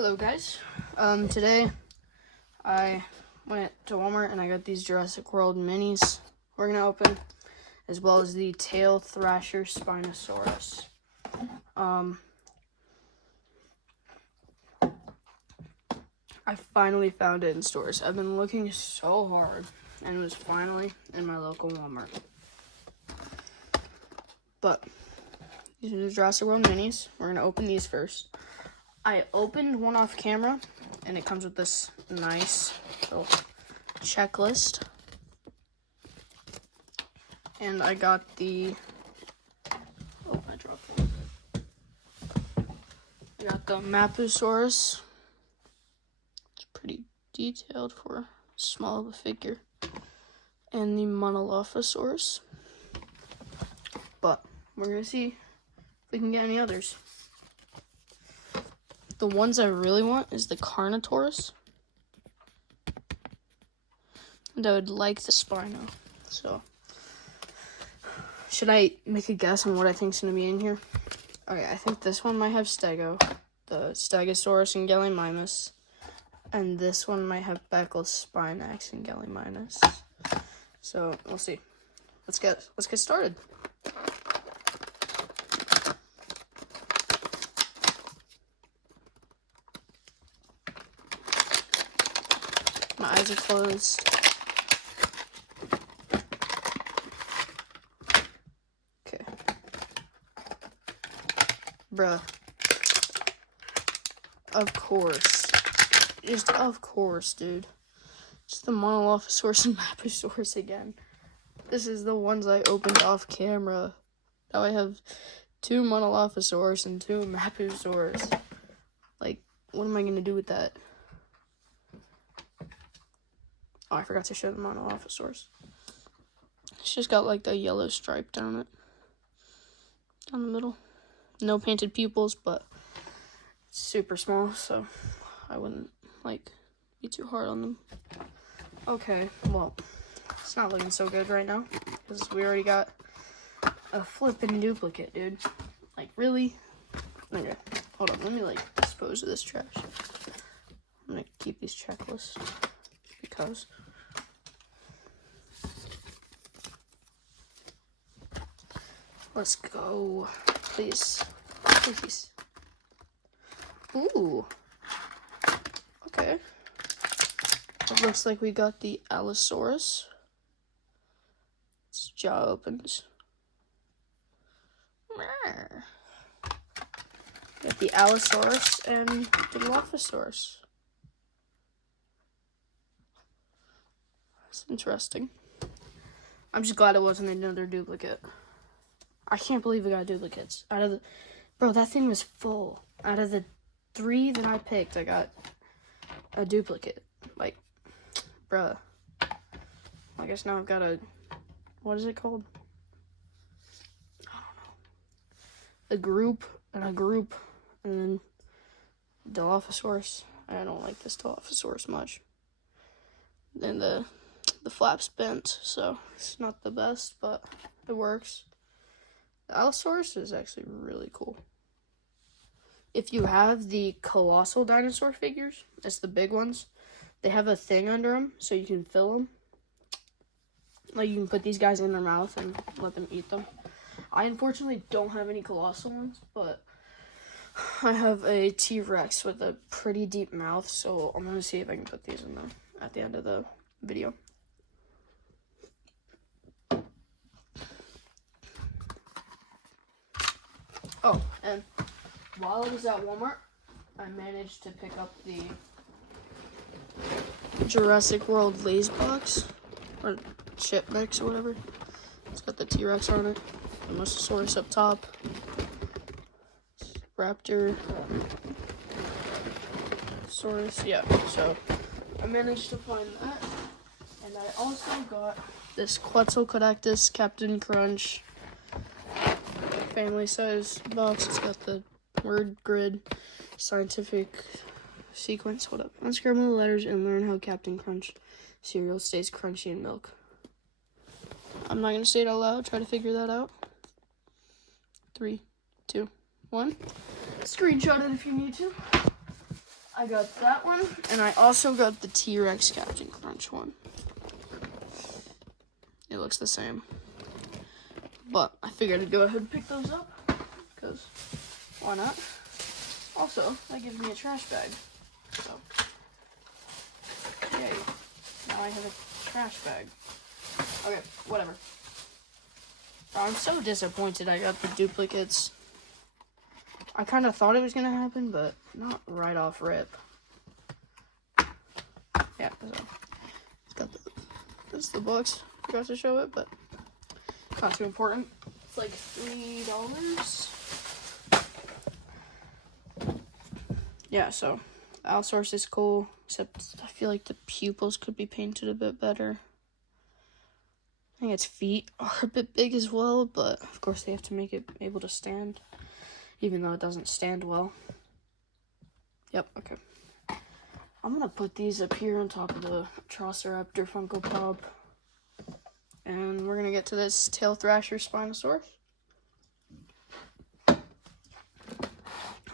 Hello guys. Today I went to Walmart and I got these Jurassic World minis we're gonna open, as well as the tail Thrasher Spinosaurus. I finally found it in stores. I've been looking so hard and it was finally in my local Walmart. But these are the Jurassic World minis. We're gonna open these first. I opened one off camera, and it comes with this nice little checklist. And I got the, oh, I dropped it. I got the Mapusaurus. It's pretty detailed for small of a figure. And the Monolophosaurus. But we're gonna see if we can get any others. The ones I really want is the Carnotaurus. And I would like the Spino. So, should I make a guess on what I think is going to be in here? Okay, I think this one might have Stego, the Stegosaurus and Gallimimus. And this one might have Spinax and Gallimimus. So, we'll see. Let's get started. My eyes are closed. Okay. Bruh. Of course. Just of course, dude. Just the Monolophosaurus and Mapusaurus again. This is the ones I opened off camera. Now I have 2 Monolophosaurus and 2 Mapusaurus. Like, what am I gonna do with that? Oh, I forgot to show the Monolophosaurus. It's just got like the yellow stripe down the middle. No painted pupils, but it's super small, so I wouldn't be too hard on them. Okay, well, it's not looking so good right now because we already got a flippin' duplicate, dude. Like, really? Okay, hold on. Let me dispose of this trash. I'm gonna keep these checklists. Because let's go, please. Ooh, okay. It looks like we got the Allosaurus. Its jaw opens. Got the Allosaurus and the Dilophosaurus. Interesting. I'm just glad it wasn't another duplicate. I can't believe we got duplicates. Bro, that thing was full. Out of the 3 that I picked, I got a duplicate. Like, bruh. I guess now I've got what is it called? I don't know. A group, and then Dilophosaurus. I don't like this Dilophosaurus much. And the flap's bent, so it's not the best, but it works. The Allosaurus is actually really cool. If you have the colossal dinosaur figures, it's the big ones, they have a thing under them so you can fill them. Like, you can put these guys in their mouth and let them eat them. I unfortunately don't have any colossal ones, but I have a T-Rex with a pretty deep mouth, so I'm gonna see if I can put these in there at the end of the video. Oh, and while I was at Walmart, I managed to pick up the Jurassic World Lay's box, or chip mix or whatever. It's got the T-Rex on it, the Mosasaurus up top, Raptor, Saurus, yeah, so I managed to find that. And I also got this Quetzalcoatlus Captain Crunch family size box. It's got the word grid, scientific sequence. Hold up. Unscramble the letters and learn how Captain Crunch cereal stays crunchy in milk. I'm not going to say it out loud. Try to figure that out. 3, 2, 1. Screenshot it if you need to. I got that one, and I also got the T-Rex Captain Crunch one. It looks the same. But I figured I'd go ahead and pick those up, because why not? Also, that gives me a trash bag. So, yay. Now I have a trash bag. Okay, whatever. I'm so disappointed I got the duplicates. I kind of thought it was going to happen, but not right off rip. Yeah, so it's got this is the box. Forgot to show it, but not too important. It's like $3. Yeah, so the outsource is cool, except I feel like the pupils could be painted a bit better. I think its feet are a bit big as well, but of course they have to make it able to stand, even though it doesn't stand well. Yep, okay. I'm gonna put these up here on top of the Thrasher Funko Pop. And we're gonna get to this tail Thrasher Spinosaurus.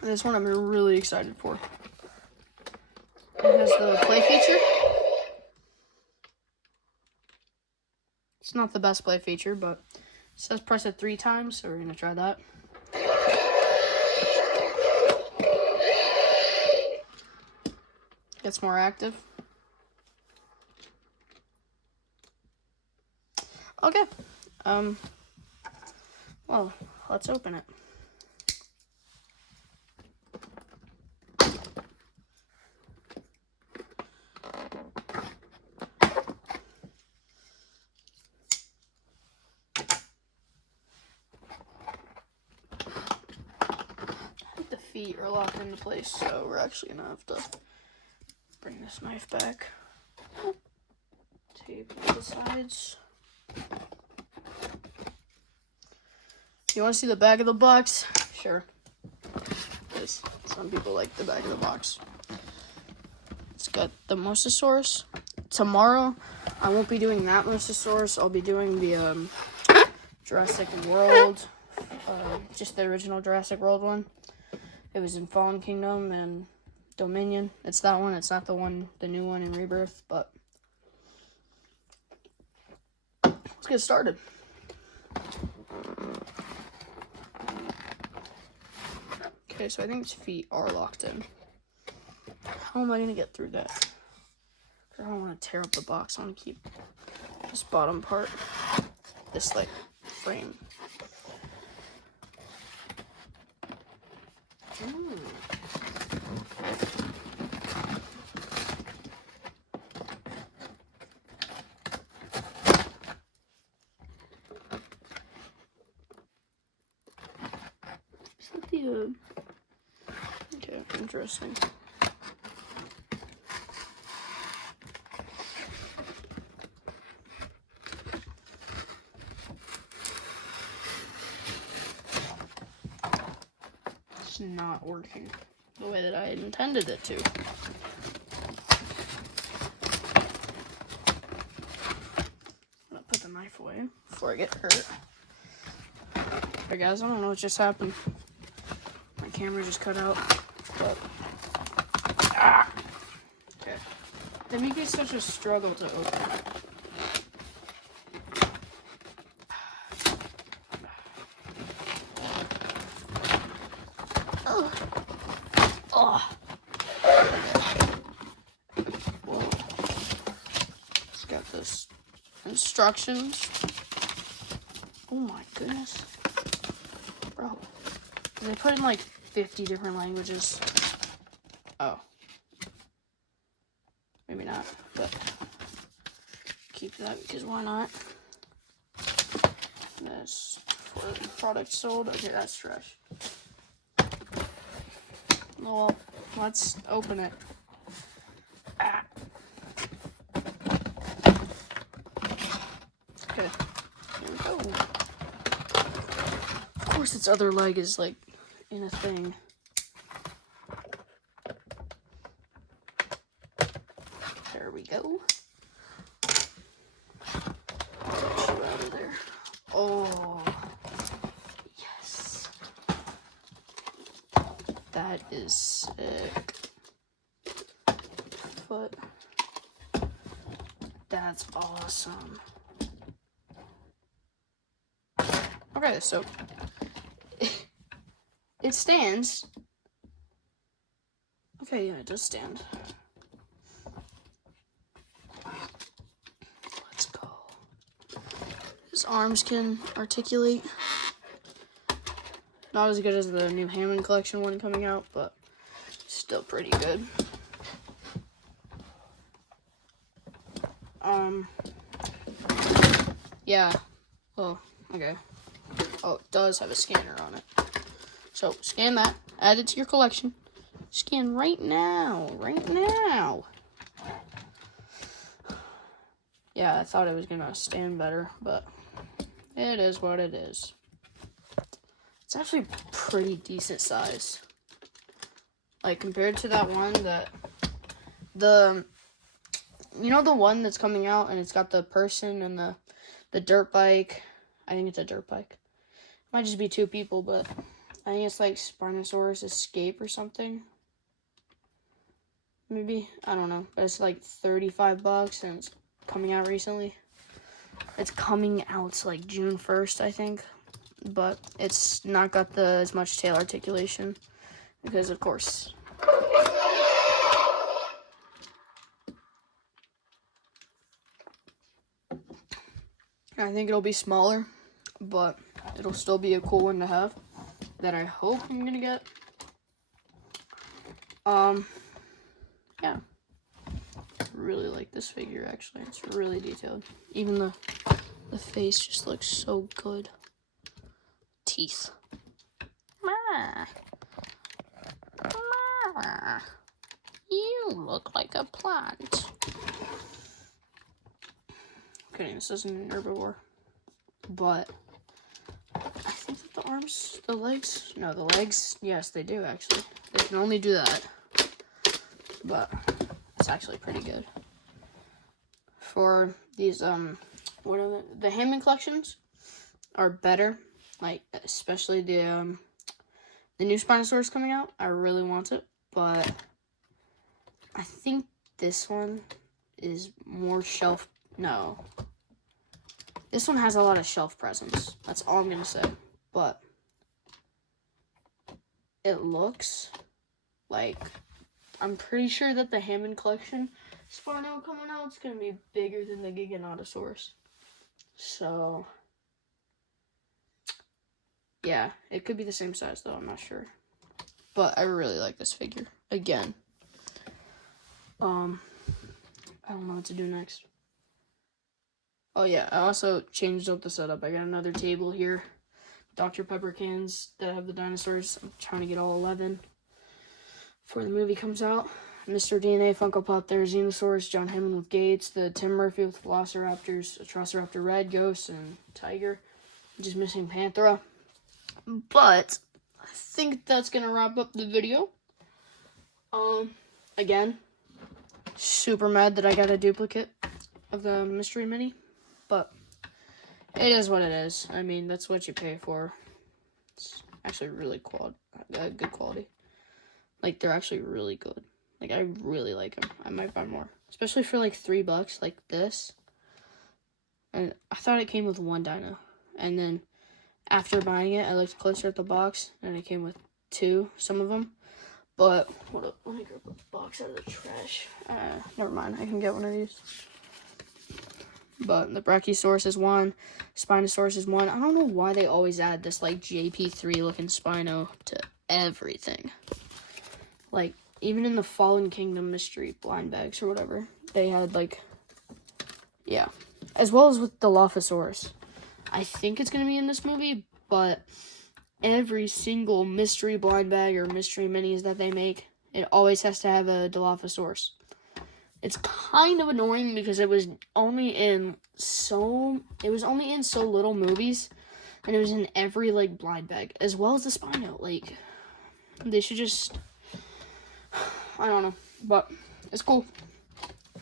This one I'm really excited for. It has the play feature. It's not the best play feature, but it says press it 3 times, so we're gonna try that. Gets more active. Okay. Well, let's open it. I think the feet are locked into place, so we're actually gonna have to bring this knife back. Tape the sides. You want to see the back of the box? Sure. Because some people like the back of the box. It's got the Mosasaurus. Tomorrow, I won't be doing that Mosasaurus. I'll be doing the Jurassic World, just the original Jurassic World one. It was in Fallen Kingdom and Dominion. It's that one. It's not the one, the new one in Rebirth, but let's get started. Okay, so I think its feet are locked in. How am I gonna get through that? I don't want to tear up the box. I want to keep this bottom part, this like frame. Ooh. Is that the okay, interesting. It's not working the way that I had intended it to. I'm gonna put the knife away before I get hurt. Hey guys, I don't know what just happened. My camera just cut out, but okay. They make it such a struggle to open. Oh. It's got this instructions. Oh my goodness. Bro. They put in like 50 different languages. Oh. Maybe not, but keep that because why not? This for the product sold. Okay, that's trash. Well, let's open it. Okay, here we go. Of course, its other leg is like in a thing. There we go. Get you out of there. Oh, yes. That is sick. but that's awesome. Okay, so it stands. Okay, yeah, it does stand. Let's go. His arms can articulate. Not as good as the new Hammond collection one coming out, but still pretty good. Yeah. Oh, okay. Oh, it does have a scanner on it. So, scan that. Add it to your collection. Scan right now. Right now. Yeah, I thought it was gonna stand better, but it is what it is. It's actually pretty decent size. Like, compared to that one that... You know the one that's coming out and it's got the person and the dirt bike? I think it's a dirt bike. Might just be two people, but I think it's like Spinosaurus Escape or something. Maybe? I don't know. But it's like $35 and it's coming out recently. It's coming out like June 1st, I think. But it's not got as much tail articulation. Because, of course... I think it'll be smaller, but it'll still be a cool one to have that I hope I'm gonna get. Yeah. Really like this figure, actually. It's really detailed. Even the face just looks so good. Teeth. You look like a plant. Okay, this isn't an herbivore, but I think that the legs, yes, they do actually. They can only do that, but it's actually pretty good. For these, what are the Hammond collections are better, like, especially the new Spinosaurus coming out. I really want it, but I think this one is more no. This one has a lot of shelf presence. That's all I'm gonna say. But it looks like, I'm pretty sure that the Hammond collection Spino coming out is gonna be bigger than the Giganotosaurus. So yeah, it could be the same size though, I'm not sure. But I really like this figure. Again. I don't know what to do next. Oh yeah, I also changed up the setup. I got another table here. Dr. Pepper cans that have the dinosaurs. I'm trying to get all 11 before the movie comes out. Mr. DNA, Funko Pop, there's Xenosaurus, John Hammond with Gates, the Tim Murphy with Velociraptors, a Thrasher Red, Ghost, and Tiger. Just missing Panthera. But I think that's gonna wrap up the video. Again, super mad that I got a duplicate of the Mystery Mini. But it is what it is. I mean, that's what you pay for. It's actually really good quality. Like, they're actually really good. Like, I really like them. I might buy more. Especially for, like, $3, like this. And I thought it came with one dino. And then, after buying it, I looked closer at the box. And it came with two, some of them. But, hold up. Let me grab the box out of the trash. Never mind. I can get one of these. But the Brachiosaurus is one, Spinosaurus is one. I don't know why they always add this, like, JP3 looking Spino to everything. Like, even in the Fallen Kingdom mystery blind bags or whatever, they had, like, yeah. As well as with the Dilophosaurus. I think it's going to be in this movie, but every single mystery blind bag or mystery minis that they make, it always has to have a Dilophosaurus. It's kind of annoying because it was only in so little movies, and it was in every, like, blind bag, as well as the Spino. Like, they should just, I don't know, but it's cool.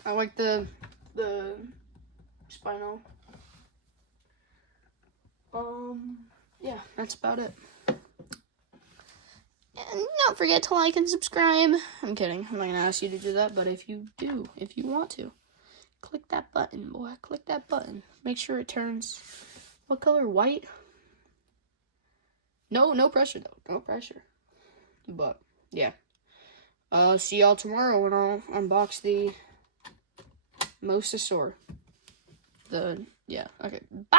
I like the Spino. Yeah, that's about it. don't forget to like and subscribe. I'm kidding. I'm not going to ask you to do that, but if you do, if you want to, click that button, boy. Click that button. Make sure it turns, what color? White? No pressure, though. No pressure. But, yeah. See y'all tomorrow when I'll unbox the Mosasaur. Yeah, okay. Bye!